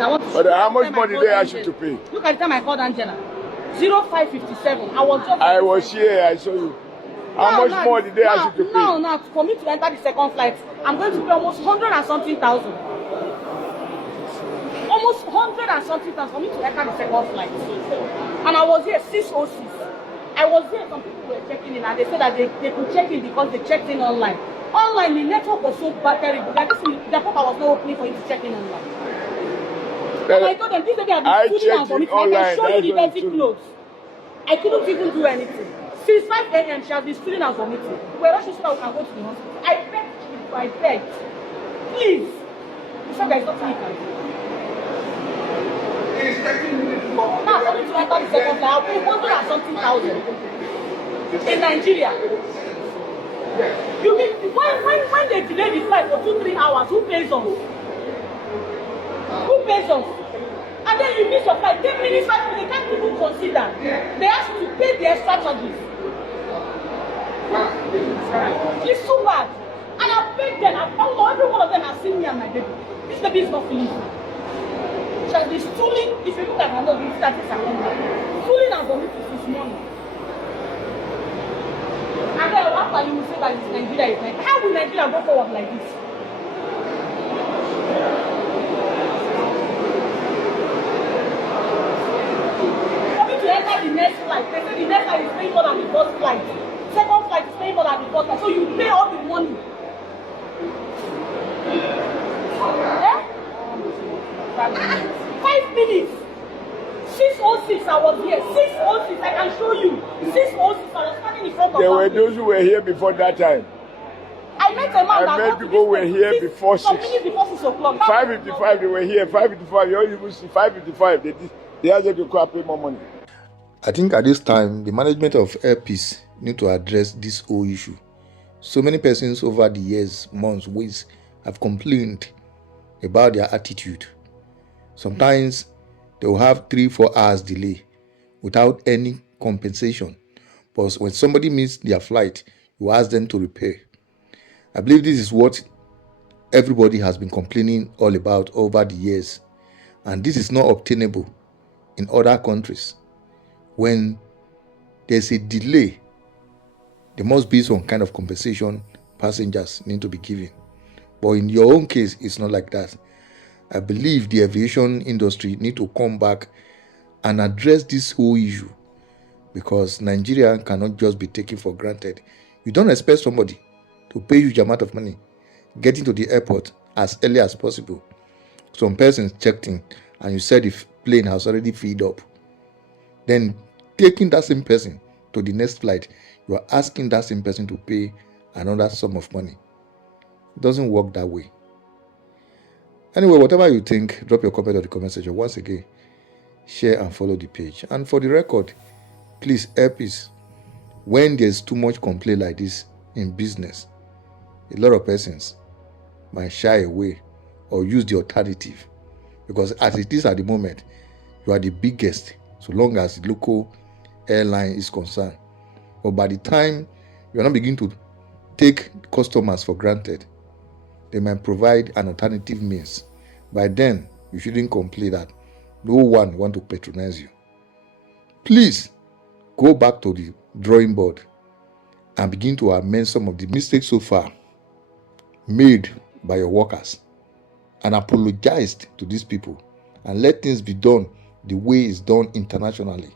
I want to But how much money did they ask you to pay? Look at the time I called Angela. 0557. I was here, I saw you. How much more did they ask you to pay? Now, for me to enter the second flight, I'm going to pay almost 100 and something thousand. Almost 100 and something thousand for me to enter the second flight. And I was here 606. I was here, some people were checking in, and they said that they could check in because they checked in online. Online, the network was so terrible that the portal was not opening for you to check in online. And I told them, this day I've been shooting for me. I can show you the dirty clothes. I couldn't even do anything. Since 5 a.m., she has been stealing and vomiting. We're rushing so that we can go to the hospital. I begged. Please. He said there's nothing you can do. Now, for me to enter the second flight, I'll pay 100 and something thousand. In Nigeria. You mean, when they delay the flight for 2-3 hours, who pays us? Who pays us? And then you miss your flight 10 minutes, 5 minutes, they can't even consider. They ask you to pay the extra charges. It's so bad. And I've paid them. Every one of them has seen me and my baby. This baby is not feeling good. She has been stooling. If you look at her nose, you see that it's a number. Stooling and vomiting this morning. And then after you will say that it's Nigeria is like, how will Nigeria go forward like this? For me to enter the next flight, they say the next flight is paying more than the first flight. Second flight is paying more than the first flight. So you pay all the money. Eh? 5 minutes. 606 I was here. 606 I can show you. 606 I was standing in front of there were those who were here before that time. I met a man that met people were here before 6. Some minutes before 6 o'clock. 5:55 they were here. 5:55 you don't even see 5:55. They asked them to come and pay more money. I think at this time the management of Airpeace need to address this whole issue. So many persons over the years, months, weeks have complained about their attitude. Sometimes they will have 3-4 hours delay without any compensation. But when somebody missed their flight, you ask them to repair. I believe this is what everybody has been complaining all about over the years. And this is not obtainable in other countries. When there's a delay, there must be some kind of compensation passengers need to be given. But in your own case, it's not like that. I believe the aviation industry need to come back and address this whole issue, because Nigeria cannot just be taken for granted. You don't expect somebody to pay huge amount of money getting to the airport as early as possible. Some persons checked in and you said the plane has already filled up. Then taking that same person to the next flight, you are asking that same person to pay another sum of money. It doesn't work that way. Anyway, whatever you think, drop your comment on the comment section. Once again, share and follow the page. And for the record, please, Airpeace, when there's too much complaint like this in business, a lot of persons might shy away or use the alternative, because as it is at the moment, you are the biggest so long as the local airline is concerned. But by the time you are not beginning to take customers for granted, they might provide an alternative means. By then, you shouldn't complain that no one want to patronize you. Please go back to the drawing board and begin to amend some of the mistakes so far made by your workers, and apologize to these people and let things be done the way it's done internationally.